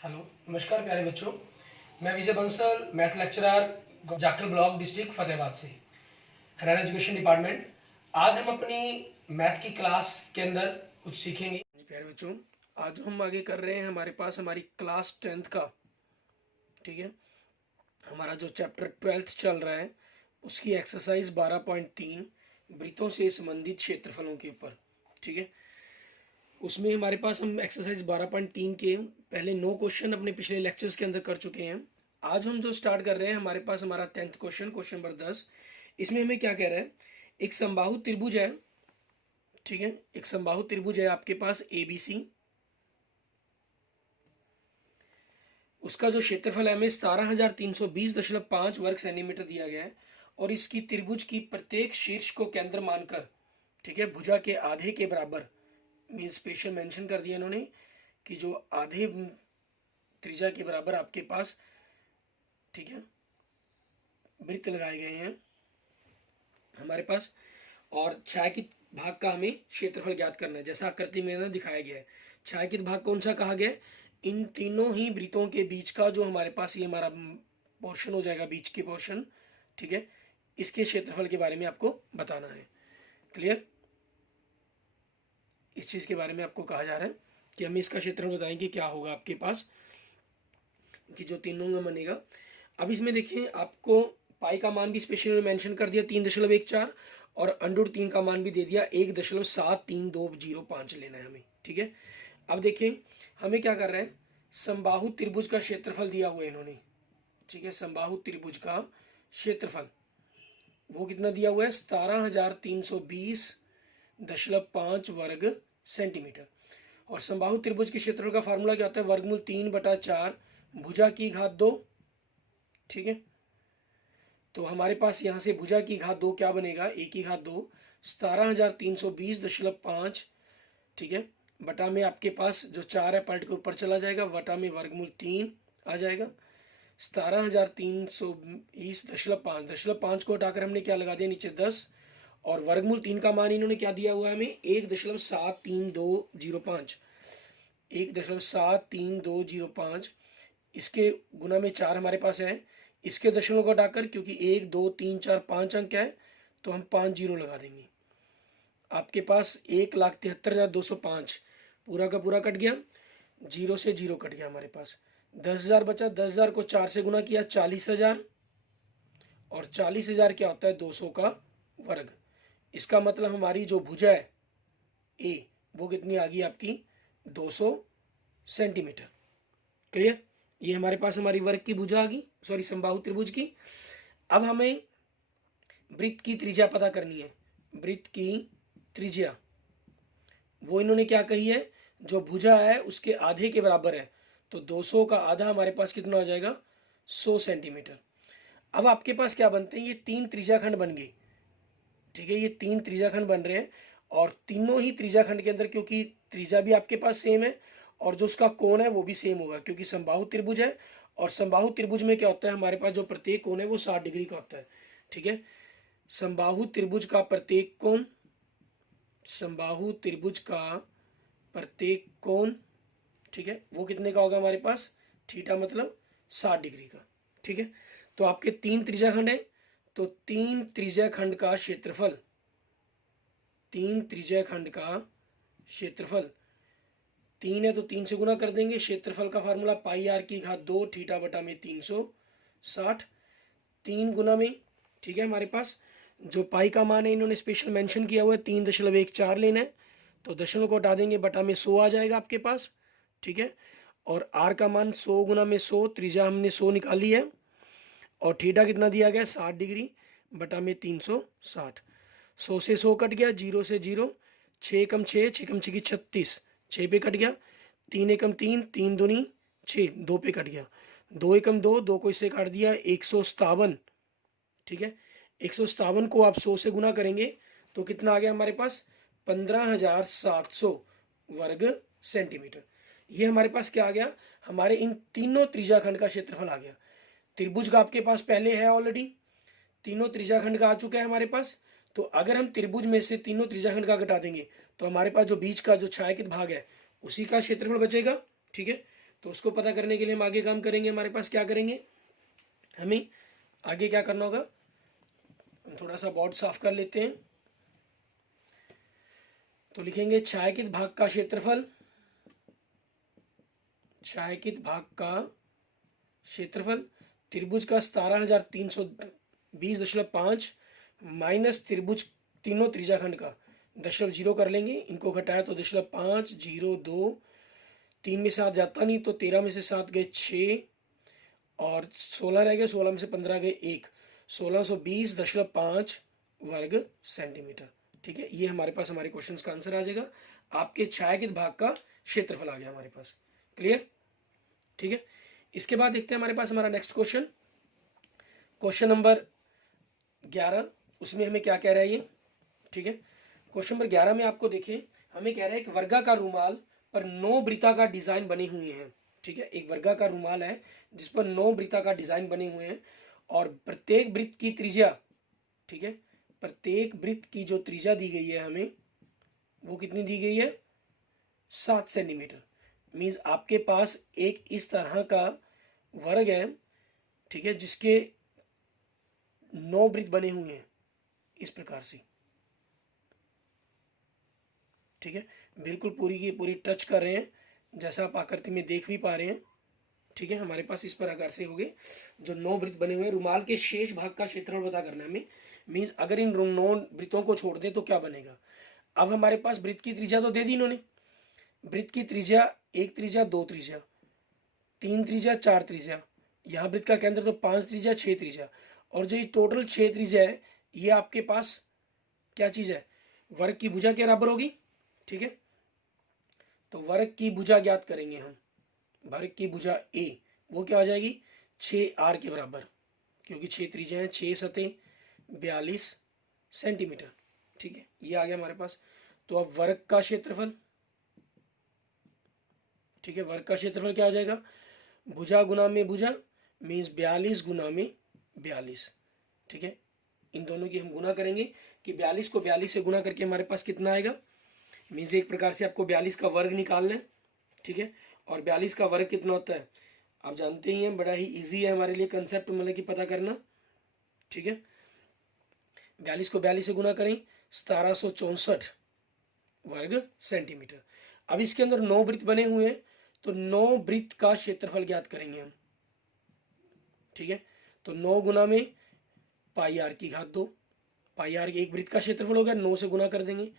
Hello, नमस्कार प्यारे बच्चों। मैं Vijay Bansal, math lecturer, Jakhal block, district Fatehabad से, हरियाणा एजुकेशन डिपार्टमेंट। आज हम अपनी मैथ की क्लास के अंदर कुछ सीखेंगे। प्यारे बच्चों, आज हम आगे कर रहे हैं हमारे पास हमारी क्लास 10th का, ठीक है, हमारा जो चैप्टर 12th चल रहा है उसकी एक्सरसाइज 12.3 वृत्तों से संबंधित क्षेत्रफलों के ऊपर, ठीक है। उसमें हमारे पास हम एक्सरसाइज 12.3 के पहले 9 क्वेश्चन अपने पिछले लेक्चर्स के अंदर कर चुके हैं। आज हम जो स्टार्ट कर रहे हैं हमारे पास हमारा 10th क्वेश्चन, क्वेश्चन नंबर 10। इसमें हमें क्या कह रहा है, एक समबाहु त्रिभुज है, ठीक है, एक समबाहु त्रिभुज है आपके पास ABC। उसका जो क्षेत्रफल है हमें 17,320.5 वर्ग सेंटीमीटर दिया गया है और इसकी त्रिभुज की प्रत्येक शीर्ष को केंद्र मानकर, ठीक है, भुजा के आधे के बराबर, मीन स्पेशल मेंशन कर दिया इन्होंने कि जो आधे त्रिज्या के बराबर आपके पास, ठीक है, वृत्त लगाए गए हैं हमारे पास। और छायांकित भाग का हमें क्षेत्रफल ज्ञात करना है, जैसा आकृति में दिखाया गया है। छायांकित भाग कौन सा कहा गया है, इन तीनों ही वृत्तों के बीच का जो हमारे पास ये हमारा पोर्शन हो जाएगा, बीच के पोर्शन, ठीक है, इसके क्षेत्रफल के बारे में आपको बताना है। क्लियर, इस चीज के बारे में आपको कहा जा रहा है कि हमें इसका क्षेत्रफल बताएंगे क्या होगा आपके पास, कि जो तीनों में बनेगा। अब इसमें देखें, आपको पाई का मान भी स्पेशली मेंशन कर दिया 3.14 और √3 का मान भी दे दिया 1.73205 लेना है हमें, ठीक है। अब देखें हमें क्या कर रहे हैं, समबाहु त्रिभुज का क्षेत्रफल दिया हुआ है इन्होंने, ठीक है, समबाहु त्रिभुज का क्षेत्रफल वो कितना दिया हुआ है, 17,320.5 वर्ग सेंटीमीटर। और समबाहु त्रिभुज के क्षेत्रफल का फार्मूला क्या होता है, वर्गमूल 3/4 भुजा की घात 2, ठीक है। तो हमारे पास यहां से भुजा की घात 2 क्या बनेगा, a की घात 2 17,320.5, ठीक है, बटा में आपके पास जो 4 है पलट के ऊपर चला जाएगा, वटा में वर्गमूल 3 आ जाएगा। 17,320.5 दशमलव को हटाकर हमने क्या लगा दिया नीचे 10, और वर्गमूल 3 का मान इन्होंने क्या दिया हुआ है हमें, 1.73205, 1.73205। इसके गुना में 4 हमारे पास है, इसके दशमलव को हटाकर, क्योंकि 1 2 3 4 5 अंक है तो हम 5 जीरो लगा देंगे। आपके पास 1,73,205 पूरा का पूरा कट गया, जीरो से जीरो कट गया, हमारे पास 10,000 बचा। 10,000 को 4 से गुना किया 40,000, और 40,000 क्या होता है, 200 का वर्ग। इसका मतलब हमारी जो भुजा है ए वो कितनी आ गई आपकी, 200 सेंटीमीटर। क्लियर, ये हमारे पास हमारी वर्ग की भुजा आ गई, सॉरी समबाहु त्रिभुज की। अब हमें वृत्त की त्रिज्या पता करनी है। वृत्त की त्रिज्या वो इन्होंने क्या कही है, जो भुजा है उसके आधे के बराबर है, तो 200 का आधा हमारे पास कितना हो जाएगा, 100 सेंटीमीटर। अब आपके पास क्या बनते हैं, ये 3 त्रिज्याखंड बन गए, ठीक है, ये 3 त्रिज्याखंड बन रहे हैं। और तीनों ही त्रिज्याखंड के अंदर, क्योंकि त्रिज्या भी आपके पास सेम है और जो उसका कोण है वो भी सेम होगा, क्योंकि समबाहु त्रिभुज है। और समबाहु त्रिभुज में क्या होता है, हमारे पास जो प्रत्येक कोण है वो 60 डिग्री का होता है, ठीक है। समबाहु त्रिभुज का प्रत्येक कोण, समबाहु त्रिभुज का प्रत्येक कोण, ठीक है, वो कितने का होगा हमारे पास, थीटा मतलब 60 डिग्री का, ठीक है। तो आपके 3 त्रिज्याखंड है, तो 3 त्रिज्याखंड का क्षेत्रफल, 3 त्रिज्याखंड का क्षेत्रफल 3 है तो 3 से गुना कर देंगे। क्षेत्रफल का फार्मूला पाई आर की घात 2 थीटा बटा में 360, 3 गुना में, ठीक है। हमारे पास जो पाई का मान है इन्होंने स्पेशल मेंशन किया हुआ है 3.14 लेना है, तो दशमलव को हटा देंगे, बटा में 100 आ जाएगा आपके पास, ठीक है। और आर का मान 100 गुना में 100, त्रिज्या हमने 100 निकाली है, और थीटा कितना दिया गया 60 डिग्री, बटा में 360। 100 से 100 कट गया, जीरो से जीरो, 6 कम 6, 6 कम 6 की 36, 6 पे कट गया, 3 एकम 3, 3 दूनी 6, 2 पे कट गया, 2 एकम 2, 2 को इससे काट दिया 157, ठीक है। 157 को आप 100 से गुना करेंगे तो कितना आ गया हमारे पास, 15,700 वर्ग सेंटीमीटर। ये हमारे पास क्या आ गया, हमारे इन तीनों त्रिज्याखंड का क्षेत्रफल आ गया। त्रिभुज का आपके पास पहले है ऑलरेडी, तीनों त्रिज्याखंड का आ चुका है हमारे पास। तो अगर हम त्रिभुज में से तीनों त्रिज्याखंड का घटा देंगे तो हमारे पास जो बीच का जो छायांकित भाग है उसी का क्षेत्रफल बचेगा, ठीक है। तो उसको पता करने के लिए हम आगे काम करेंगे। हमारे पास क्या करेंगे, हमें आगे क्या करना होगा, हम थोड़ा सा बोर्ड साफ कर लेते हैं। तो लिखेंगे छायांकित भाग का क्षेत्रफल, छायांकित भाग का क्षेत्रफल त्रिभुज का 17,320.5 माइनस त्रिभुज तीनों त्रिज्याखंड का 0.0 कर लेंगे। इनको घटाया तो 5, 0, 2, 3 में 7 जाता नहीं, तो 13 में से 7 गए 6 और 16 रह गए, 16 में से 15 गए 1, 1620.5 वर्ग सेंटीमीटर। ठीक है, ये हमारे पास हमारे क्वेश्चन का आंसर आ जाएगा। आपके छायांकित भाग का क्षेत्रफल आ गया हमारे पास। क्लियर? ठीक है, इसके बाद देखते हैं हमारे पास हमारा नेक्स्ट क्वेश्चन, क्वेश्चन नंबर 11। उसमें हमें क्या कह रहा है ये, ठीक है, क्वेश्चन नंबर 11 में आपको देखें, हमें कह रहा है एक वर्गाकार रुमाल पर 9 वृत्ताकार डिजाइन बने हुए हैं। ठीक है, एक वर्गाकार रुमाल है जिस पर 9 वृत्ताकार डिजाइन बने हुए हैं और प्रत्येक वृत्त की त्रिज्या, ठीक है, प्रत्येक वृत्त की जो त्रिज्या दी गई है हमें, वो कितनी दी गई है, 7 सेंटीमीटर। मीन्स आपके पास एक इस तरह का वर्ग है, ठीक है, जिसके 9 वृत्त बने हुए हैं इस प्रकार से। ठीक है, बिल्कुल पूरी की पूरी टच कर रहे हैं, जैसा आप आकृति में देख भी पा रहे हैं। ठीक है, हमारे पास इस प्रकार से हो गए जो 9 वृत्त बने हुए हैं। रुमाल के शेष भाग का क्षेत्रफल पता करना है हमें। मीन्स अगर इन 9 वृत्तों को छोड़ दें तो क्या बनेगा। अब हमारे पास वृत्त की त्रिज्या तो दे दी इन्होंने, वृत्त की त्रिज्या 1 त्रिज्या 2 त्रिज्या 3 त्रिज्या 4 त्रिज्या, यहाँ वृत्त का केंद्र तो 5 त्रिज्या 6 त्रिज्या, और जो ये टोटल 6 त्रिज्या है ये आपके पास क्या चीज है, वर्ग की भुजा के बराबर होगी। ठीक है, तो वर्ग की भुजा ज्ञात करेंगे हम, वर्ग की भुजा ए वो क्या हो जाएगी 6r के बराबर, क्योंकि 6 त्रिज्या है, 6 सतह 42 सेंटीमीटर। ठीक है, ये आ गया हमारे पास। तो अब वर्ग का क्षेत्रफल, ठीक है, वर्ग का क्षेत्रफल क्या हो जाएगा, भुजा गुना में भुजा मीन्स 42 गुना में 42। ठीक है, इन दोनों की हम गुना करेंगे कि 42 को 42 से गुना करके हमारे पास कितना आएगा, मीन्स एक प्रकार से आपको 42 का वर्ग निकालना है। ठीक है, और 42 का वर्ग कितना होता है आप जानते ही हैं, बड़ा ही इजी है हमारे लिए कंसेप्ट मतलब कि पता करना। ठीक है, 42 को 42 से गुना करें 1764 वर्ग सेंटीमीटर। अब इसके अंदर 9 वृत्त बने हुए हैं, तो 9 वृत्त का क्षेत्रफल ज्ञात करेंगे हम। ठीक है, तो 9 गुना में पाई आर की घात 2, पाई आर एक वृत्त का क्षेत्रफल हो गया, 9 से गुना कर देंगे,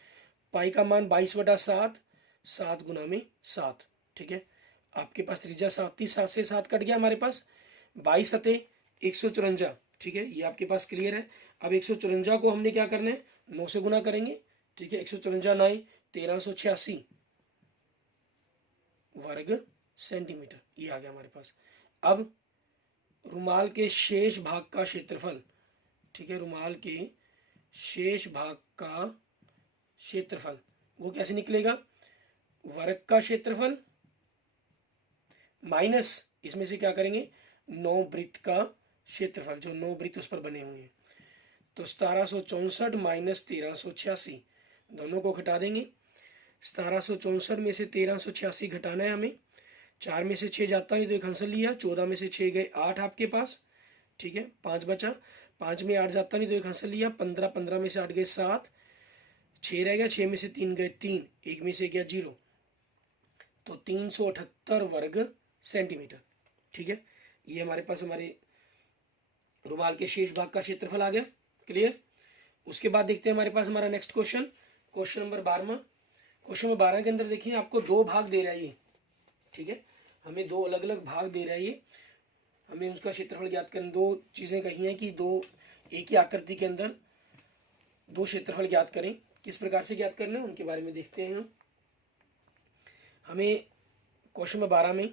पाई का मान 22/7, 7 गुना में 7। ठीक है, आपके पास त्रिज्या 7 थी, 7 से 7 कट गया हमारे पास, 22 सतह 154। ठीक है, ये आपके पास क्लियर है। अब 154 को हमने क्या करना है 9 से गुना करेंगे। ठीक है, 154 9 1386 वर्ग सेंटीमीटर, ये आ गया हमारे पास। अब रुमाल के शेष भाग का क्षेत्रफल, ठीक है, रुमाल के शेष भाग का क्षेत्रफल वो कैसे निकलेगा, वर्ग का क्षेत्रफल माइनस इसमें से क्या करेंगे 9 वृत्त का क्षेत्रफल, जो 9 वृत्त उस पर बने हुए हैं। तो 1764 माइनस 1386, दोनों को घटा देंगे। 1764 में से 1386 घटाना है हमें, 4 में से 6 जाता नहीं तो एक आंसर लिया, 14 में से 6 गए 8 आपके पास। ठीक है, 5 बचा, 5 में 8 जाता नहीं तो एक आंसर लिया, 15, 15 में से 8 गए 7, 6 रह गया, 6 में से 3 गए 3, 1 में से गया 0, तो 378 वर्ग सेंटीमीटर। ठीक है, ये हमारे पास हमारे रुमाल के शेष भाग का क्षेत्रफल आ गया। क्लियर? उसके बाद देखते हैं हमारे पास हमारा next question, question number 12। Question number 12 के अंदर देखिए आपको 2 भाग दे रहा है ये। ठीक है, हमें 2 अलग अलग भाग दे रहा है ये, हमें उसका क्षेत्रफल ज्ञात करना। 2 चीजें कही हैं कि 2 एक ही आकृति के अंदर 2 क्षेत्रफल ज्ञात करें, किस प्रकार से ज्ञात करना है उनके बारे में देखते हैं हम। हमें क्वेश्चन नंबर 12 में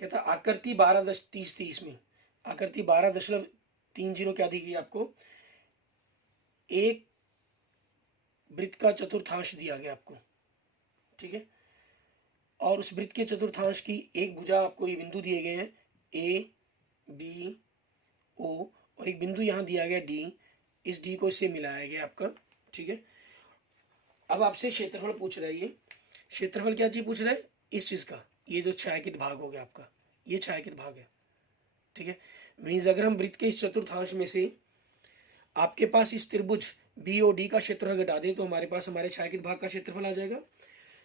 कहता आकृति 12.30 थी, इसमें आकृति 12.30 क्या दी गई आपको, एक वृत्त का चतुर्थांश दिया गया आपको। ठीक है, और उस वृत्त के चतुर्थांश की एक भुजा आपको ये बिंदु दिए गए हैं ए बी ओ, और एक बिंदु यहाँ दिया गया डी, इस डी को इससे मिलाया गया आपका। ठीक है, अब आपसे क्षेत्रफल पूछ रहा है ये, क्षेत्रफल क्या चीज पूछ रहा है, इस चीज का, ये जो छायांकित भाग हो गया आपका, ये छायांकित भाग है, ठीक है। मीन्स अगर हम वृत्त के इस चतुर्थांश में से आपके पास इस त्रिभुज बी और डी का क्षेत्रफल घटा दें तो हमारे पास हमारे छायांकित भाग का क्षेत्रफल आ जाएगा।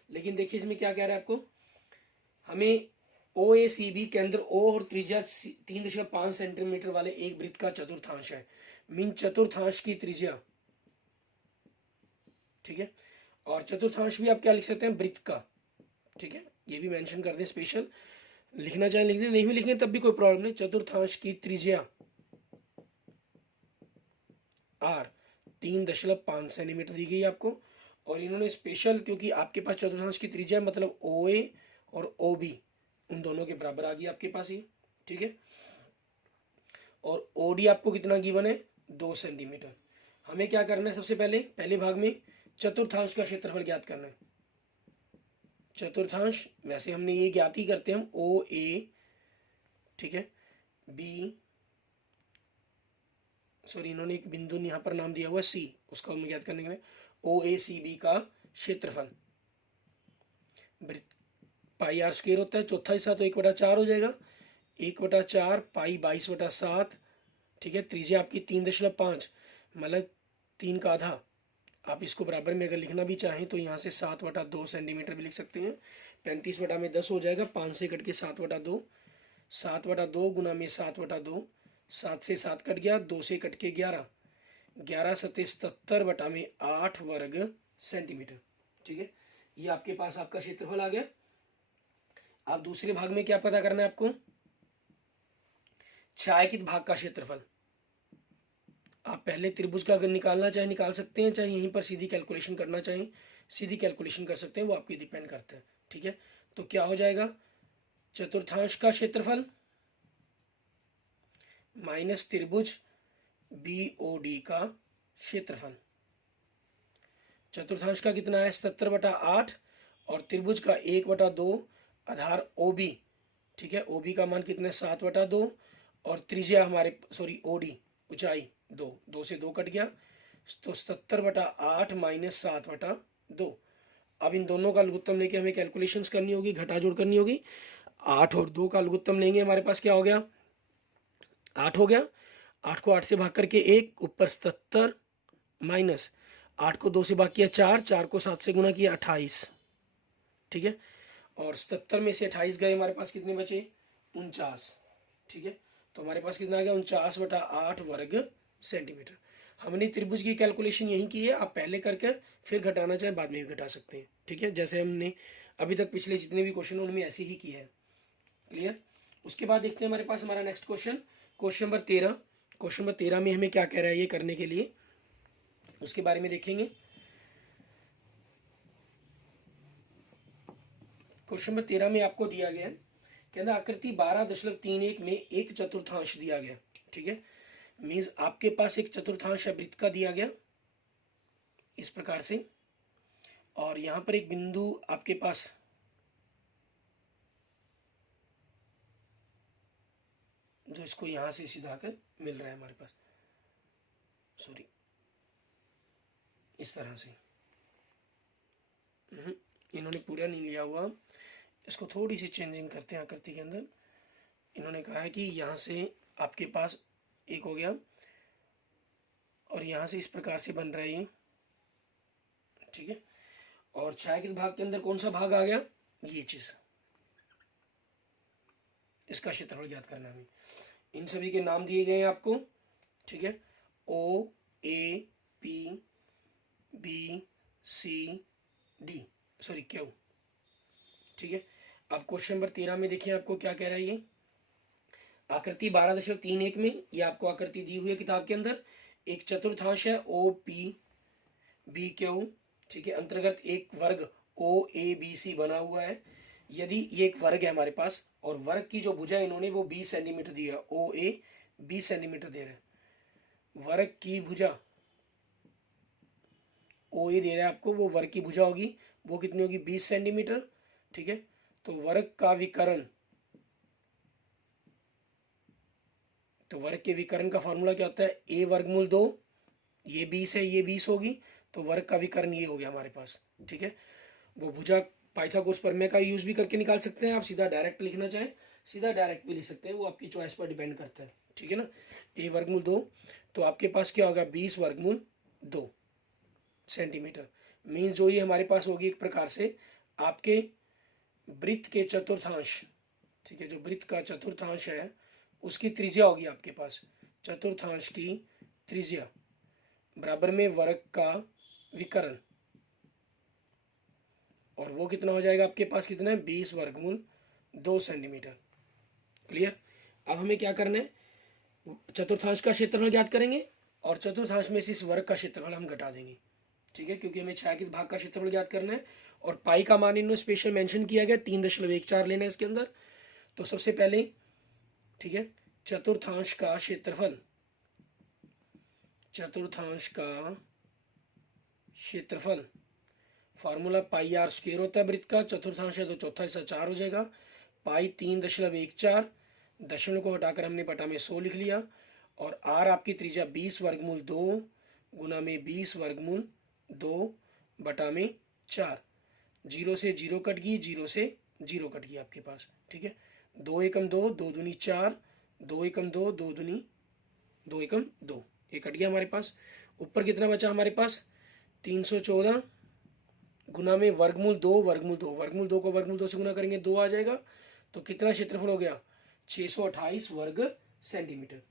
लेकिन देखिए इसमें क्या कह रहा है आपको, हमें ओ ए सी बी केंद्र ओ और त्रिज्या 3.5 सेंटीमीटर वाले एक वृत्त का चतुर्थांश है। मीन चतुर्थांश की त्रिज्या, ठीक है। और चतुर्थांश भी आप क्या लिख सकते हैं, वृत्त का, ठीक है। ये भी मेंशन कर दें स्पेशल, लिखना चाहें लिख दें, नहीं भी लिखें तब भी कोई प्रॉब्लम नहीं। चतुर्थांश की त्रिज्या आर 3.5 सेंटीमीटर दी गई आपको। और इन्होंने स्पेशल, क्योंकि आपके पास चतुर्थांश की त्रिज्या मतलब ओ ए और ओ बी उन दोनों के बराबर आ गई आपके पास ही, ठीक है। और ओ डी आपको कितना गिवन है, 2 सेंटीमीटर। हमें क्या करना है, सबसे पहले पहले भाग में चतुर्थांश का क्षेत्रफल ज्ञात करना है। चतुर्थांश वैसे हमने ये ज्ञात ही करते हैं हम, ओ ए, ठीक है, बी, सॉरी इन्होंने एक बिंदु यहाँ पर नाम दिया हुआ सी, उसका हम ज्ञात करने के लिए ओ ए सी बी का क्षेत्रफल पाई आर स्क्वायर होता है, चौथा हिस्सा तो 1/4 हो जाएगा, 1/4 पाई 22/7, ठीक है। त्रिज्या आपकी 3.5 मतलब 3 का आधा। आप इसको बराबर में अगर लिखना भी चाहें तो यहाँ से 7/2 सेंटीमीटर भी लिख सकते हैं। 35/10 हो जाएगा, 5 से कट के 7/2, 7/2 गुना में 7/2, 7 से 7 कट गया, 2 से कट के 11, 11 सत्ते 77/8 वर्ग सेंटीमीटर, ठीक है। ये आपके पास आपका क्षेत्रफल आ गया। अब दूसरे भाग में क्या पता करना है आपको, छायांकित भाग का क्षेत्रफल। आप पहले त्रिभुज का अगर निकालना चाहे निकाल सकते हैं, चाहे यहीं पर सीधी कैलकुलेशन करना चाहें सीधी कैलकुलेशन कर सकते हैं, वो आपकी डिपेंड करता है, ठीक है। तो क्या हो जाएगा, चतुर्थांश का क्षेत्रफल माइनस त्रिभुज बी ओ डी का क्षेत्रफल। चतुर्थांश का कितना है, 77/8 और त्रिभुज का 1/2 आधार ओ बी, ठीक है। ओ बी का मान कितना है, 7/2 और त्रिज्या हमारे सॉरी ओ डी ऊंचाई 2, 2 से 2 कट गया तो 77/8 माइनस 7/2। अब इन दोनों का लघुत्तम लेके हमें कैलकुलेशंस करनी होगी, घटा जोड़ करनी होगी। 8 और 2 का लघुत्तम लेंगे, हमारे पास क्या हो गया, 8 हो गया। 8 को 8 से भाग करके 1, ऊपर 77 माइनस 8 को 2 से भाग किया 4, 4 को 7 से गुना किया 28, ठीक है। और 77 में से 28 गए, हमारे पास कितने बचे, 49, ठीक है। तो हमारे पास कितना आ गया, 49/8 वर्ग सेंटीमीटर। हमने त्रिभुज की कैलकुलेशन यही की है, आप पहले करके फिर घटाना चाहे बाद में भी घटा सकते हैं, ठीक है। जैसे हमने अभी तक पिछले जितने भी क्वेश्चन उनमें ऐसे ही किया है, क्लियर। उसके बाद देखते हैं हमारे पास हमारा next question, question number 13। Question number 13 में हमें क्या कह रहा है ये करने के लिए, उसके बारे में देखेंगे। क्वेश्चन नंबर 13 में आपको दिया गया है, कहना आकृति 12.31 में एक चतुर्थांश दिया गया, ठीक है। मीन्स आपके पास एक चतुर्थांश वृत्त का दिया गया इस प्रकार से, और यहां पर एक बिंदु आपके पास जो इसको यहां से सीधा कर मिल रहा है हमारे पास, सॉरी इस तरह से, इन्होंने पूरा नहीं लिया हुआ, इसको थोड़ी सी चेंजिंग करते हैं आकृति के अंदर। इन्होंने कहा है कि यहाँ से आपके पास एक हो गया और यहाँ से इस प्रकार से बन रहा है ये, ठीक है। और छायांकित भाग के अंदर कौन सा भाग आ गया, ये चीज, इसका क्षेत्रफल ज्ञात करना है। इन सभी के नाम दिए गए हैं आपको, ठीक है। O A P B C D, sorry Q, ठीक है। अब क्वेश्चन नंबर 13 में देखिए आपको क्या कह रहा है, ये आकृति 12.31 में ये आपको आकृति दी हुई है किताब के अंदर, एक चतुर्थांश है ओ पी बी क्यू, ठीक है। अंतर्गत एक वर्ग ओ ए बी सी बना हुआ है। यदि ये एक वर्ग है हमारे पास और वर्ग की जो भुजा इन्होंने वो 20 सेंटीमीटर दी है, ओ ए 20 सेंटीमीटर दे रहे हैं। वर्ग की भुजा ओ ए दे रहा है आपको, वो वर्ग की भुजा होगी वो कितनी होगी, 20 सेंटीमीटर, ठीक है। तो वर्ग का विकर्ण, तो वर्ग के विकर्ण का फॉर्मूला क्या होता है, a वर्गमूल 2, ये 20 है, ये 20 होगी, तो वर्ग का विकर्ण ये हो गया हमारे पास, ठीक है। वो भुजा पाइथागोरस प्रमेय का यूज भी करके निकाल सकते हैं, आप सीधा डायरेक्ट लिखना चाहें सीधा डायरेक्ट भी लिख सकते हैं, वो आपकी चॉइस पर डिपेंड करता है। ठीक है ना, a वर्गमूल 2, तो आपके पास क्या होगा 20 वर्गमूल 2 सेंटीमीटर। मीन्स जो ये हमारे पास होगी एक प्रकार से आपके वृत्त के चतुर्थांश, ठीक है, जो वृत्त का चतुर्थांश है उसकी त्रिज्या होगी आपके पास, चतुर्थांश की त्रिज्या बराबर में वर्ग का विकर्ण, और वो कितना हो जाएगा आपके पास, कितना है 20 वर्गमूल 2 सेंटीमीटर। क्लियर। अब हमें क्या करना है, चतुर्थांश का क्षेत्रफल ज्ञात करेंगे और चतुर्थांश में से इस वर्ग का क्षेत्रफल हम घटा देंगे। ठीक है, क्योंकि हमें छायांकित भाग का क्षेत्रफल ज्ञात करना है और पाई का मान इन्होंने स्पेशल मेंशन किया गया 3.14 लेना है इसके अंदर। तो सबसे पहले ठीक है, चतुर्थांश का क्षेत्रफल, चतुर्थांश का क्षेत्रफल फार्मूला पाई आर स्क्वायर होता है वृत्त का, चतुर्थांश है तो चौथा हिस्सा 4 हो जाएगा, पाई 3.14, दशमलव को हटाकर हमने बटा में 100 लिख लिया, और आर आपकी त्रिज्या 20 वर्गमूल 2 गुना में 20 वर्गमूल 2 बटा में 4, 0 से 0 कट गई, 0 से 0 कट गई आपके पास। ठीक है, 2 एकम 2, 2 दूनी 4, 2 एकम 2, 2 दूनी 2 एकम 2, ये कट गया हमारे पास। ऊपर कितना बचा हमारे पास 314 गुना में वर्गमूल 2 वर्गमूल 2, वर्गमूल 2 को वर्गमूल 2 से गुना करेंगे 2 आ जाएगा, तो कितना क्षेत्रफल हो गया 628 वर्ग सेंटीमीटर।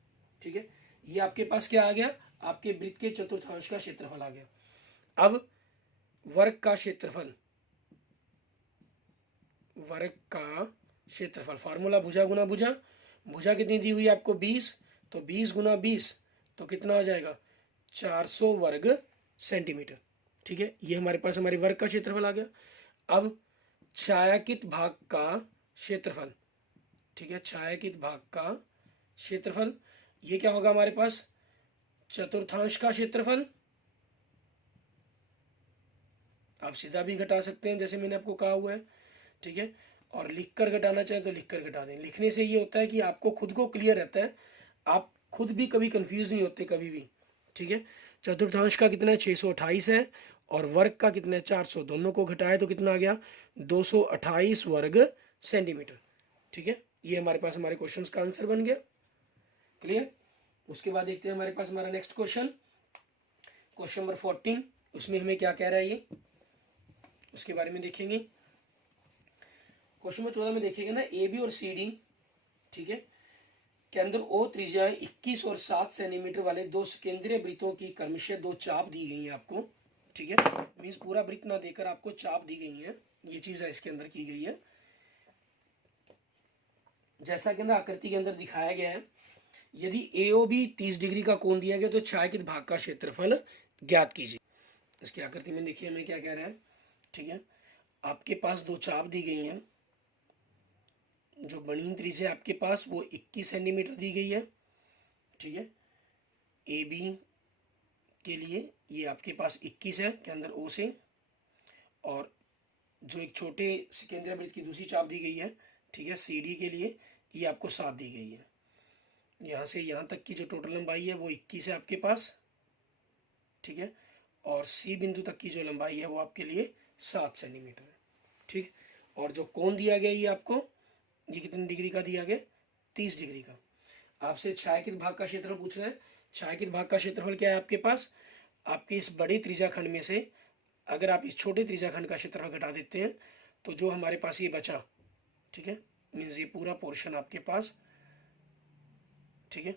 ठीक है, ये आपके पास क्या आ गया, आपके वृत्त के चतुर्थांश का क्षेत्रफल आ गया। अब वर्ग का क्षेत्रफल, वर्ग का क्षेत्रफल फार्मूला भुजा गुना भुजा, भुजा कितनी दी हुई है आपको 20, तो 20 गुना 20 तो कितना आ जाएगा 400 वर्ग सेंटीमीटर। ठीक है, ये हमारे पास हमारे वर्ग का क्षेत्रफल आ गया। अब छायांकित भाग का क्षेत्रफल, ठीक है, छायांकित भाग का क्षेत्रफल ये क्या होगा हमारे पास, चतुर्थांश का क्षेत्रफल, आप सीधा भी घटा सकते हैं जैसे मैंने आपको कहा हुआ है। ठीक है, और लिखकर घटाना चाहें तो लिखकर घटा दें। लिखने से ये होता है कि आपको खुद को क्लियर रहता है, आप खुद भी कभी कंफ्यूज नहीं होते कभी भी। ठीक है, चतुर्थांश का कितना है 628 है और वर्ग का कितना है 400, दोनों को घटाए तो कितना आ गया 228 वर्ग सेंटीमीटर। ठीक है, ये हमारे पास हमारे क्वेश्चन का आंसर बन गया। क्लियर। उसके बाद देखते हैं हमारे पास हमारा नेक्स्ट क्वेश्चन, क्वेश्चन नंबर 14, उसमें हमें क्या कह रहा है ये उसके बारे में देखेंगे। क्वेश्चन नंबर 14 में देखेंगे ना, ए बी और सी डी, ठीक है, के अंदर ओ त्रिज्याएं 21 और 7 सेंटीमीटर वाले दो केंद्रीय वृत्तों की क्रमशः दो चाप दी गई हैं आपको। ठीक है, मीन्स पूरा वृत्त ना देकर आपको चाप दी गई है, ये चीज है इसके अंदर की गई है। जैसा कि अंदर आकृति के अंदर दिखाया गया है, यदि एओबी 30 डिग्री का कोण दिया गया तो छायांकित भाग का क्षेत्रफल ज्ञात कीजिए। इसकी आकृति में देखिए हमें क्या कह रहा है। ठीक है, आपके पास दो चाप दी गई हैं, जो बनी त्रिज्या आपके पास वो 21 सेंटीमीटर दी गई है। ठीक है, ए बी के लिए ये आपके पास 21 है के अंदर ओ से, और जो एक छोटे केंद्रीय वृत्त की दूसरी चाप दी गई है, ठीक है, सी डी के लिए ये आपको 7 दी गई है। यहाँ से यहाँ तक की जो टोटल लंबाई है वो 21 है आपके पास। ठीक है, और सी बिंदु तक की जो लंबाई है वो आपके लिए 7 सेंटीमीटर है। ठीक, और जो कोण दिया गया ये आपको, ये कितने डिग्री का दिया गया 30 डिग्री का। आपसे छायांकित भाग का क्षेत्रफल पूछ रहे हैं। छायांकित भाग का क्षेत्रफल क्या है आपके पास, आपके इस बड़े त्रिज्याखंड में से अगर आप इस छोटे त्रिज्याखंड का क्षेत्रफल घटा देते हैं तो जो हमारे पास ये बचा, ठीक है, मीन्स ये पूरा पोर्शन आपके पास, ठीक है,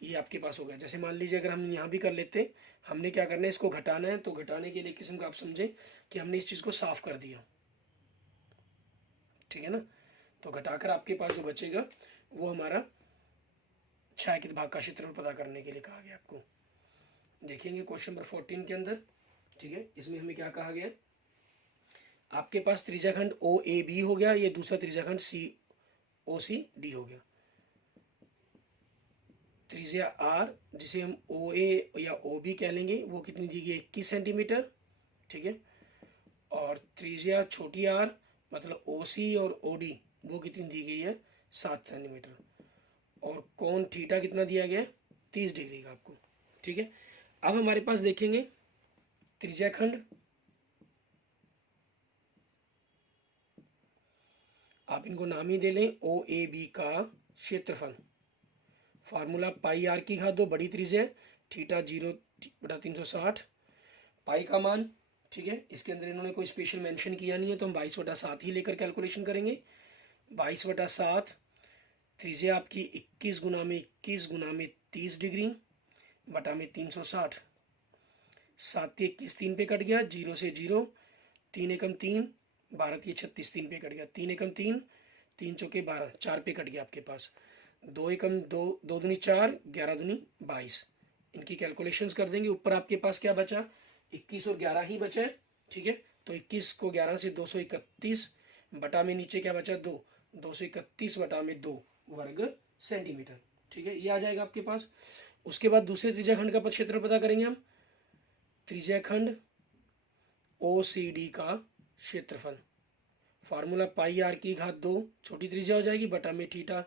ये आपके पास हो गया। जैसे मान लीजिए अगर हम यहाँ भी कर लेते, हमने क्या करना है इसको घटाना है, तो घटाने के लिए किस्म का आप समझे कि हमने इस चीज़ को साफ कर दिया। ठीक है ना, तो घटाकर आपके पास जो बचेगा वो हमारा छायांकित भाग का क्षेत्रफल पता करने के लिए कहा गया आपको। देखेंगे क्वेश्चन नंबर 14 के अंदर। ठीक है, इसमें हमें क्या कहा गया, आपके पास त्रिज्याखंड ओ ए बी हो गया, ये दूसरा त्रिज्याखंड सी ओ सी डी हो गया। त्रिज्या आर जिसे हम ओ ए या ओ बी कह लेंगे वो कितनी दी गई 21 सेंटीमीटर। ठीक है, और त्रिज्या छोटी आर मतलब ओ सी और ओ डी वो कितनी दी गई है 7 सेंटीमीटर, और कोण थीटा कितना दिया गया 30 डिग्री का आपको। ठीक है, अब हमारे पास देखेंगे त्रिज्याखंड आप इनको नाम ही दे लें ओ ए बी का क्षेत्रफल। फार्मूला पाई आर की घात 2 बड़ी त्रिज्या, थीटा 0/360, पाई का मान, ठीक है। इसके अंदर इन्होंने कोई स्पेशल मेंशन किया नहीं है तो हम 22/7 ही लेकर कैलकुलेशन करेंगे। 22/7, त्रिज्या आपकी 21 गुना में 21 गुना में 30 डिग्री बटा में 360, 7 के 21 3 पे कट गया, 0 से 0, 3 एकम 3, 12 के 36 3 पे कट गया, 3 एकम 3, 3 चौके 12, 4 पे कट गया आपके पास, 2 एकम 2, 2 दूनी 4, 11 दूनी 22। इनकी कैलकुलेशंस कर देंगे। ऊपर आपके पास क्या बचा, 21 और 11 ही बचा है, ठीक है। तो 21 को 11 से 231 बटा में नीचे क्या बचा 2, 231 बटा में 2 वर्ग सेंटीमीटर, ठीक है। ये आ जाएगा आपके पास। उसके बाद दूसरे त्रिज्या खंड का क्षेत्रफल पता करेंगे हम। त्रिज्या खंड OCD का क्षेत्रफल, फार्मूला पाई आर की घात 2 छोटी त्रिज्या हो जाएगी बटा में थीटा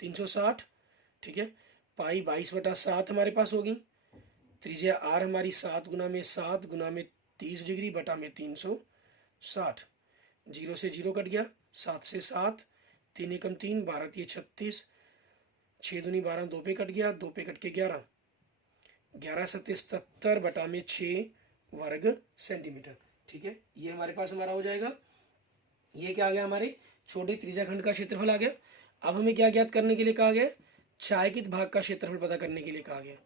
360, ठीक है। पाई 22/7 हमारे पास होगी। त्रिज्या आर हमारी 7 गुना में 7 गुना में 30 डिग्री बटा में 360, 0 से 0 कट गया, 7 से 7, 3 एकम 3, 12 के 36, 6 दूनी 12, 2 पे कट गया, 2 पे कट के 11, 11 सत्ते 77 बटा में 6 वर्ग सेंटीमीटर, ठीक है। ये हमारे पास हमारा हो जाएगा। ये क्या आ गया, हमारे छोटे त्रिज्या खंड का क्षेत्रफल आ गया। अब हमें क्या ज्ञात करने के लिए कहा गया, छायांकित भाग का क्षेत्रफल पता करने के लिए कहा गया,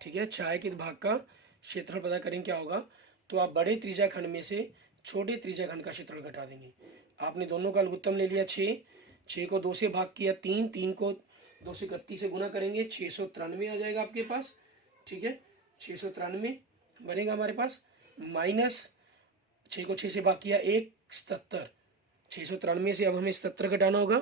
ठीक है। छायांकित भाग का क्षेत्रफल पता करें क्या होगा, तो आप बड़े त्रिज्या खंड में से छोटे त्रिज्या खंड का क्षेत्रफल घटा देंगे। आपने दोनों का लघुत्तम ले लिया 6, 6 को 2 से भाग किया 3, 3 को 231 से गुना करेंगे 693 आ जाएगा आपके पास, ठीक है। 693 बनेगा हमारे पास, माइनस 6 को 6 से भाग किया 1, 77, 693 से अब हमें 77 घटाना होगा।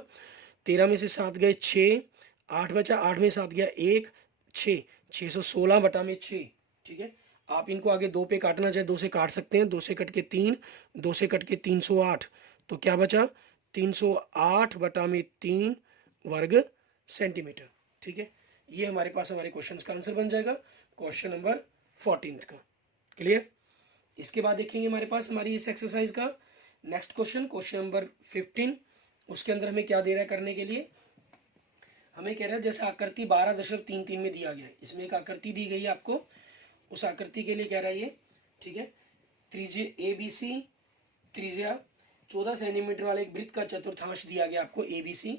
13 में से 7 गए 6, 8 बचा, 8 में 7 गया 1, 6, 616 बटा में 6, ठीक है। आप इनको आगे 2 पे काटना चाहे 2 से काट सकते हैं, 2 से कट के 3, 2 से कट के 308, तो क्या बचा 308 बटा में 3 वर्ग सेंटीमीटर, ठीक है। ये हमारे पास हमारे क्वेश्चन का आंसर बन जाएगा, क्वेश्चन नंबर 14 का। क्लियर। इसके बाद देखेंगे हमारे पास हमारी इस एक्सरसाइज का नेक्स्ट क्वेश्चन, क्वेश्चन नंबर 15। उसके अंदर हमें क्या दे रहा है करने के लिए, हमें कह रहा है जैसे आकृति 12.33 में दिया गया है, इसमें एक आकृति दी गई है आपको, उस आकृति के लिए कह रहा है ये, ठीक है। त्रिज्या ABC, त्रिज्या 14 सेंटीमीटर वाले एक वृत्त का चतुर्थांश दिया गया आपको ABC,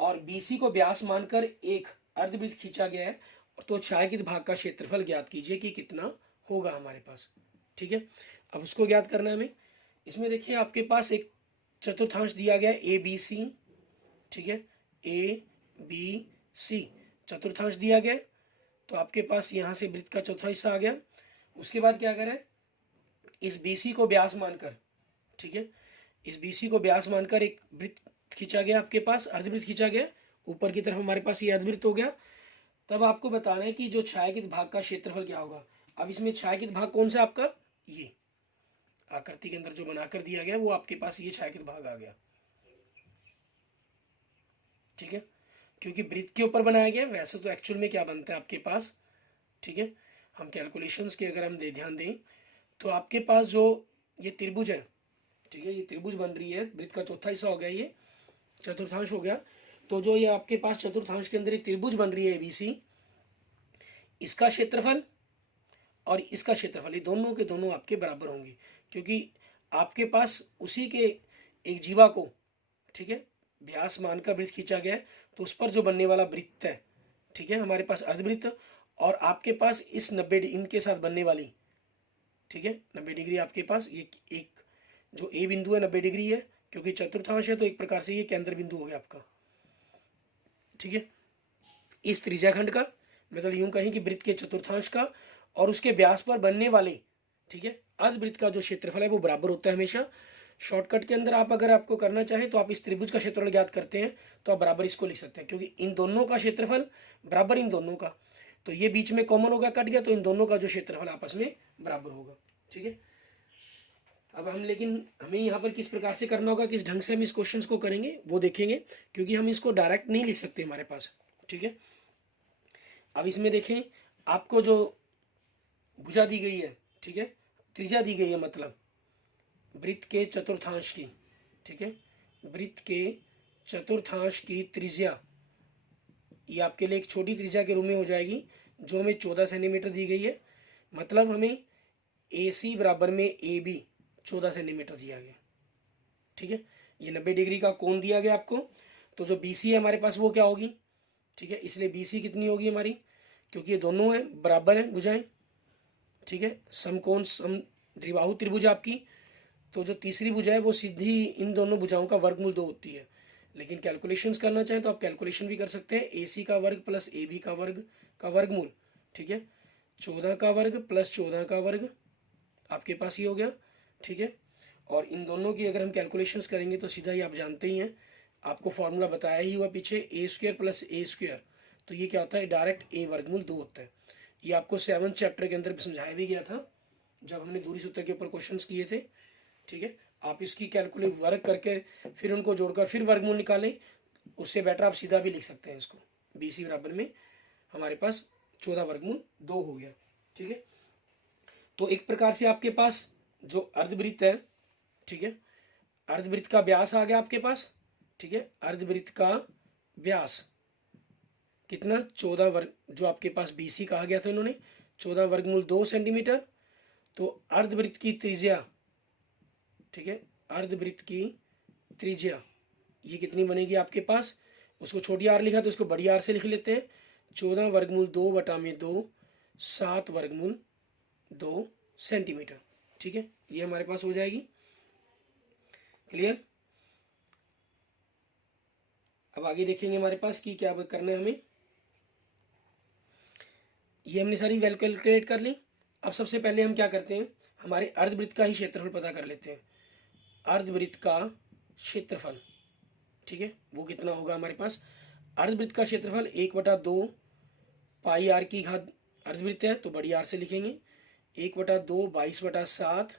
और BC को व्यास मानकर एक अर्धवृत्त खींचा गया है, तो छायांकित भाग का क्षेत्रफल ज्ञात कीजिए कि कितना होगा हमारे पास, ठीक है। अब उसको ज्ञात करना है हमें। इसमें देखिए आपके पास एक चतुर्थांश दिया गया है ABC, ठीक है, ABC चतुर्थांश दिया गया, तो आपके पास यहाँ से वृत्त का चौथा हिस्सा आ गया। उसके बाद क्या करें, इस BC को व्यास मानकर, ठीक है, इस BC को व्यास मानकर एक वृत्त खींचा गया आपके पास, अर्धवृत्त खींचा गया, ऊपर की तरफ हमारे पास ये अर्धवृत्त हो गया। तब आपको बताना है कि जो छायांकित भाग का क्षेत्रफल क्या होगा। अब इसमें छायांकित भाग कौन सा आपका, ये आकृति के अंदर जो बनाकर दिया गया वो आपके पास ये छायांकित भाग आ गया, ठीक है, क्योंकि वृत्त के ऊपर बनाया गया। वैसे तो एक्चुअल में क्या बनता है आपके पास, ठीक है, हम कैलकुलेशंस के अगर हम ध्यान दें तो आपके पास जो ये त्रिभुज है, ठीक है, ये त्रिभुज बन रही है, वृत्त का चौथा हिस्सा हो गया, ये चतुर्थांश हो गया। तो जो ये आपके पास चतुर्थांश के अंदर एक त्रिभुज बन रही है ABC, इसका क्षेत्रफल और इसका क्षेत्रफल ये दोनों के दोनों आपके बराबर होंगे, क्योंकि आपके पास उसी के एक जीवा को, ठीक है, व्यास मानकर वृत्त खींचा गया है, तो उस पर जो बनने वाला वृत्त है, ठीक है, हमारे पास अर्धवृत्त, और आपके पास इस 90 इनके साथ बनने वाली, ठीक है, 90 डिग्री आपके पास ये एक जो A बिंदु है 90 डिग्री है, क्योंकि चतुर्थांश है तो एक प्रकार से ये केंद्र बिंदु हो गया आपका, ठीक है। इस त्रिज्या खंड का मतलब यूं कहें कि वृत्त के चतुर्थांश का और उसके व्यास पर बनने वाले, ठीक है, अर्धवृत्त का जो क्षेत्रफल है वो बराबर होता है हमेशा। शॉर्टकट के अंदर आप अगर आपको करना चाहें तो आप इस त्रिभुज का क्षेत्रफल ज्ञात करते हैं तो आप बराबर इसको लिख सकते हैं, क्योंकि इन दोनों का क्षेत्रफल बराबर इन दोनों का, तो ये बीच में कॉमन होगा, कट गया, तो इन दोनों का जो क्षेत्रफल आपस में बराबर होगा, ठीक है। अब हम लेकिन हमें यहाँ पर किस प्रकार से करना होगा, किस ढंग से हम इस क्वेश्चन को करेंगे वो देखेंगे, क्योंकि हम इसको डायरेक्ट नहीं लिख सकते हमारे पास, ठीक है। अब इसमें देखें आपको जो भुजा दी गई है, ठीक है, त्रिज्या दी गई है, मतलब वृत्त के चतुर्थांश की, ठीक है, वृत्त के चतुर्थांश की त्रिज्या, ये आपके लिए एक छोटी त्रिज्या के रूप में हो जाएगी, जो हमें 14 सेंटीमीटर दी गई है। मतलब हमें ए सी बराबर में ए बी 14 सेंटीमीटर दिया गया। ठीक है, ये 90 डिग्री का कोण दिया गया आपको। तो जो बी सी है हमारे पास वो क्या होगी, ठीक है, इसलिए बी सी कितनी होगी हमारी, क्योंकि ये दोनों है बराबर हैं भुजाएं। ठीक है, समकोण सम द्विबाहु त्रिभुज आपकी, तो जो तीसरी भुजा है वो सीधी इन दोनों भुजाओं का वर्गमूल 2 होती है। लेकिन कैलकुलेशंस करना चाहें तो आप कैलकुलेशन भी कर सकते हैं, ए सी का वर्ग प्लस ए बी का वर्गमूल। ठीक है, 14 का वर्ग प्लस 14 का वर्ग आपके पास ये हो गया। ठीक है, और इन दोनों की अगर हम कैलकुलेशंस करेंगे तो सीधा ही आप जानते ही हैं, आपको फॉर्मूला बताया ही हुआ पीछे, ए स्क्वायर प्लस ए स्क्वायर, तो ये क्या होता है, डायरेक्ट ए वर्गमूल 2 होता है। ये आपको 7th चैप्टर के अंदर समझाया भी गया था जब हमने दूरी सूत्र के ऊपर क्वेश्चंस किए थे। ठीक है, आप इसकी कैलकुलेट वर्क करके फिर उनको जोड़कर फिर वर्गमूल निकालें, उससे बेटर आप सीधा भी लिख सकते हैं इसको, बी सी बराबर में हमारे पास 14 वर्गमूल 2 हो गया। ठीक है, तो एक प्रकार से आपके पास जो अर्धवृत्त है, ठीक है, अर्धवृत्त का व्यास आ गया आपके पास। ठीक है, अर्धवृत्त का व्यास कितना, 14 वर्ग, जो आपके पास बी सी कहा गया था इन्होंने, 14 वर्गमूल 2 सेंटीमीटर। तो अर्धवृत्त की त्रिज्या, ठीक है, अर्धवृत्त की त्रिज्या ये कितनी बनेगी आपके पास, उसको छोटी आर लिखा तो उसको बड़ी आर से लिख लेते हैं, 14 वर्गमूल 2 बटा में 2, 7 वर्गमूल 2 सेंटीमीटर। ठीक है, ये हमारे पास हो जाएगी। क्लियर। अब आगे देखेंगे हमारे पास कि क्या करना है हमें। ये हमने सारी वैल्यू कैलकुलेट कर ली। अब सबसे पहले हम क्या करते हैं, हमारे अर्धवृत्त का ही क्षेत्रफल पता कर लेते हैं। अर्धवृत्त का क्षेत्रफल, ठीक है, वो कितना होगा हमारे पास, अर्धवृत्त का क्षेत्रफल 1/2 पाई आर की घात, अर्धवृत्त है तो बड़ी आर से लिखेंगे, 1/2 22/7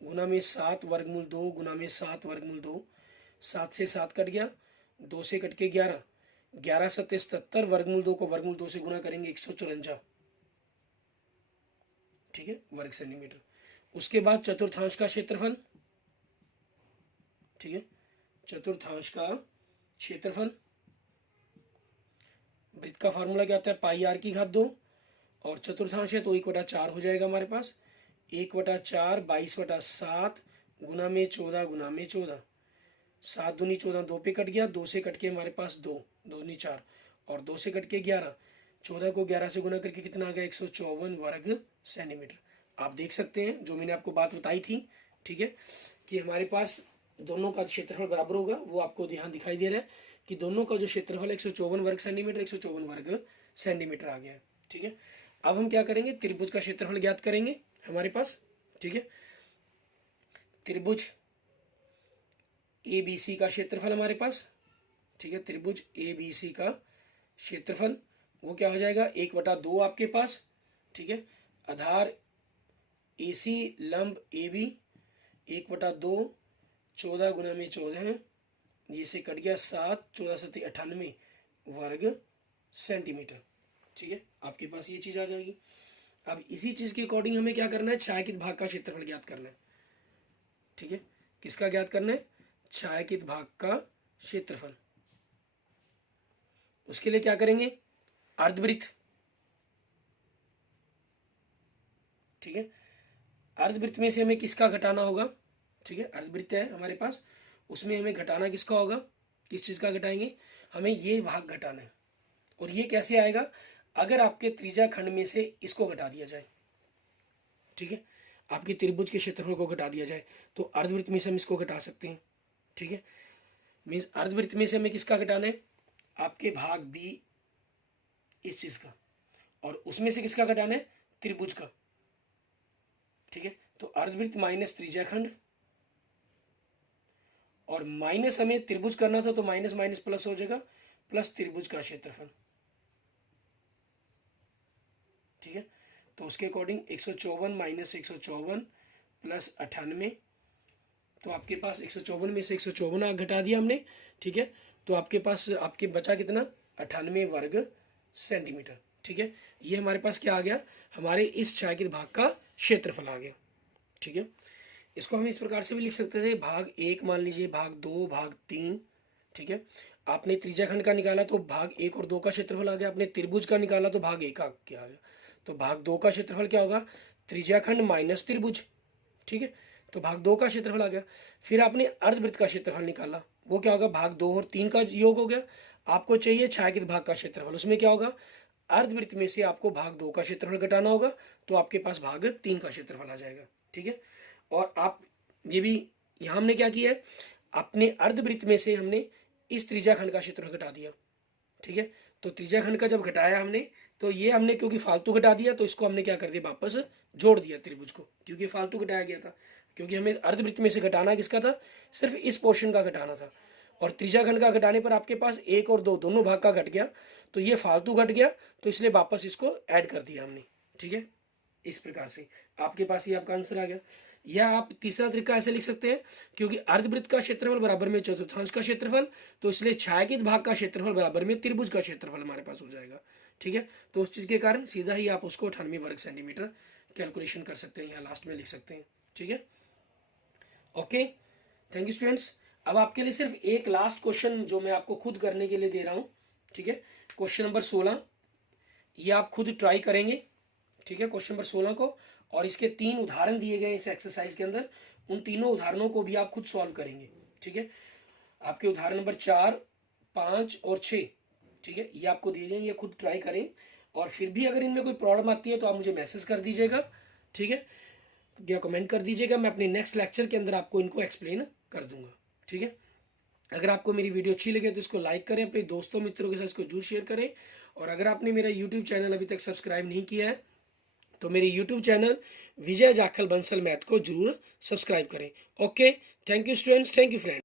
गुना में 7 वर्गमूल 2 गुना में 7 वर्गमूल 2, 7 से 7 कट गया, 2 से कट के 11, 11 सत्ते 77 वर्गमूल 2 को वर्गमूल 2 से गुना करेंगे 154, ठीक है, वर्ग सेंटीमीटर। उसके बाद चतुर्थांश का क्षेत्रफल, ठीक है, चतुर्थांश का क्षेत्रफल, वृत्त का फार्मूला क्या होता है, पाई आर की घात 2, और चतुर्थांश है तो 1/4 हो जाएगा हमारे पास, 1/4 22/7 गुना में 14 गुना में 14, 7 दूनी 14, 2 पे कट गया, 2 से कट के हमारे पास 2, 2 दूनी 4, और 2 से कट के 11, 14 को 11 से गुना करके कितना आ गया, 154 वर्ग सेंटीमीटर। आप देख सकते हैं जो मैंने आपको बात बताई थी, ठीक है, कि हमारे पास दोनों का क्षेत्रफल बराबर होगा, वो आपको ध्यान दिखाई दे रहा है कि दोनों का जो क्षेत्रफल 154 वर्ग सेंटीमीटर 154 वर्ग सेंटीमीटर आ गया है। ठीक है, अब हम क्या करेंगे, त्रिभुज का क्षेत्रफल ज्ञात करेंगे हमारे पास। ठीक है, त्रिभुज ए बी सी का क्षेत्रफल हमारे पास, ठीक है, त्रिभुज ए बी सी का क्षेत्रफल वो क्या हो जाएगा, 1/2 आपके पास, ठीक है, आधार ए सी लंब ए बी 1/2, 14 गुना में 14, ये से कट गया 7, 14 7 98 वर्ग सेंटीमीटर। ठीक है, आपके पास ये चीज आ जाएगी। अब इसी चीज के अकॉर्डिंग हमें क्या करना है, छायांकित भाग का क्षेत्रफल ज्ञात करना है। ठीक है, किसका ज्ञात करना है, छायांकित भाग का क्षेत्रफल। उसके लिए क्या करेंगे, अर्धवृत्त, ठीक है, अर्धवृत्त में से हमें किसका घटाना होगा, ठीक है, अर्धवृत्त है हमारे पास, उसमें हमें घटाना किसका होगा, किस चीज का घटाएंगे, हमें ये भाग घटाना है। और ये कैसे आएगा, अगर आपके त्रिज्या खंड में से इसको घटा दिया जाए, ठीक है, आपके त्रिभुज के क्षेत्रफल को घटा दिया जाए, तो अर्धवृत्त में से हम इसको घटा सकते हैं। ठीक है, मीन्स अर्धवृत्त में से हमें किसका घटाना है, आपके भाग बी इस चीज का, और उसमें से किसका घटाना है, त्रिभुज का। ठीक है, तो अर्धवृत्त माइनस त्रिज्या खंड, और माइनस हमें त्रिभुज करना था तो माइनस माइनस प्लस हो जाएगा, प्लस त्रिभुज का क्षेत्रफल। ठीक है, तो उसके अकॉर्डिंग 154 माइनस 154 प्लस 98, तो आपके पास 154 में से 154 घटा दिया हमने। ठीक है, तो आपके पास आपके बचा कितना, 98 वर्ग सेंटीमीटर। ठीक है, ये हमारे पास क्या आ गया, हमारे इस छायांकित भाग का क्षेत्रफल आ गया। ठीक है, इसको हम इस प्रकार से भी लिख सकते थे, भाग 1 मान लीजिए, भाग 2, भाग 3, ठीक है। आपने त्रिज्याखंड का निकाला तो भाग 1 और 2 का क्षेत्रफल आ गया, आपने त्रिभुज का निकाला तो भाग 1 का क्या आ गया, तो भाग 2 का क्षेत्रफल क्या होगा, त्रिज्याखंड माइनस त्रिभुज, ठीक है। तो भाग 2 का क्षेत्रफल आ गया। फिर आपने अर्धवृत्त का क्षेत्रफल निकाला, वो क्या होगा, भाग 2 और 3 का योग हो गया। आपको चाहिए छायांकित भाग का क्षेत्रफल, उसमें क्या होगा, अर्धवृत्त में से आपको भाग 2 का क्षेत्रफल घटाना होगा, तो आपके पास भाग 3 का क्षेत्रफल आ जाएगा, ठीक है। और आप ये भी, यहाँ हमने क्या किया है, अपने अर्धवृत्त में से हमने इस त्रिज्याखंड का क्षेत्रफल घटा दिया, ठीक है। तो त्रिज्याखंड का जब घटाया हमने, तो ये हमने क्योंकि फालतू घटा दिया, तो इसको हमने क्या कर दिया, वापस जोड़ दिया त्रिभुज को, क्योंकि फालतू घटाया गया था, क्योंकि हमें अर्धवृत्त में से घटाना किसका था, सिर्फ इस पोर्शन का घटाना था। और त्रिज्याखंड का घटाने पर आपके पास 1 और 2 दोनों भाग का घट गया, तो ये फालतू घट गया, तो इसलिए वापस इसको ऐड कर दिया हमने, ठीक है। इस प्रकार से आपके पास ये आपका आंसर आ गया। या आप तीसरा तरीका ऐसे लिख सकते हैं, क्योंकि अर्धवृत्त का क्षेत्रफल बराबर में चतुर्थांश का क्षेत्रफल, तो इसलिए छायांकित भाग का क्षेत्रफल बराबर में त्रिभुज का क्षेत्रफल हमारे पास हो जाएगा, ठीक है। तो उस चीज के कारण सीधा ही आप उसको 98 वर्ग सेंटीमीटर कैलकुलेशन कर सकते हैं, यहाँ लास्ट में लिख सकते हैं, ठीक है। Okay, thank you students. अब आपके लिए सिर्फ एक लास्ट क्वेश्चन जो मैं आपको खुद करने के लिए दे रहा हूँ, ठीक है। क्वेश्चन नंबर 16, ये आप खुद ट्राई करेंगे, ठीक है, क्वेश्चन नंबर 16 को। और इसके 3 उदाहरण दिए गए इस एक्सरसाइज के अंदर, उन तीनों उदाहरणों को भी आप खुद सॉल्व करेंगे, ठीक है। आपके उदाहरण नंबर 4, 5 और 6, ठीक है, ये आपको दिए गए, ये खुद ट्राई करें। और फिर भी अगर इनमें कोई प्रॉब्लम आती है तो आप मुझे मैसेज कर दीजिएगा, ठीक है, या कमेंट कर दीजिएगा, मैं अपने नेक्स्ट लेक्चर के अंदर आपको इनको एक्सप्लेन कर दूंगा, ठीक है। अगर आपको मेरी वीडियो अच्छी लगे तो इसको लाइक करें, अपने दोस्तों मित्रों के साथ इसको जरूर शेयर करें। और अगर आपने मेरा यूट्यूब चैनल अभी तक सब्सक्राइब नहीं किया है तो मेरे यूट्यूब चैनल विजय जाखल बंसल मैथ को जरूर सब्सक्राइब करें। Okay, thank you students, thank you friends.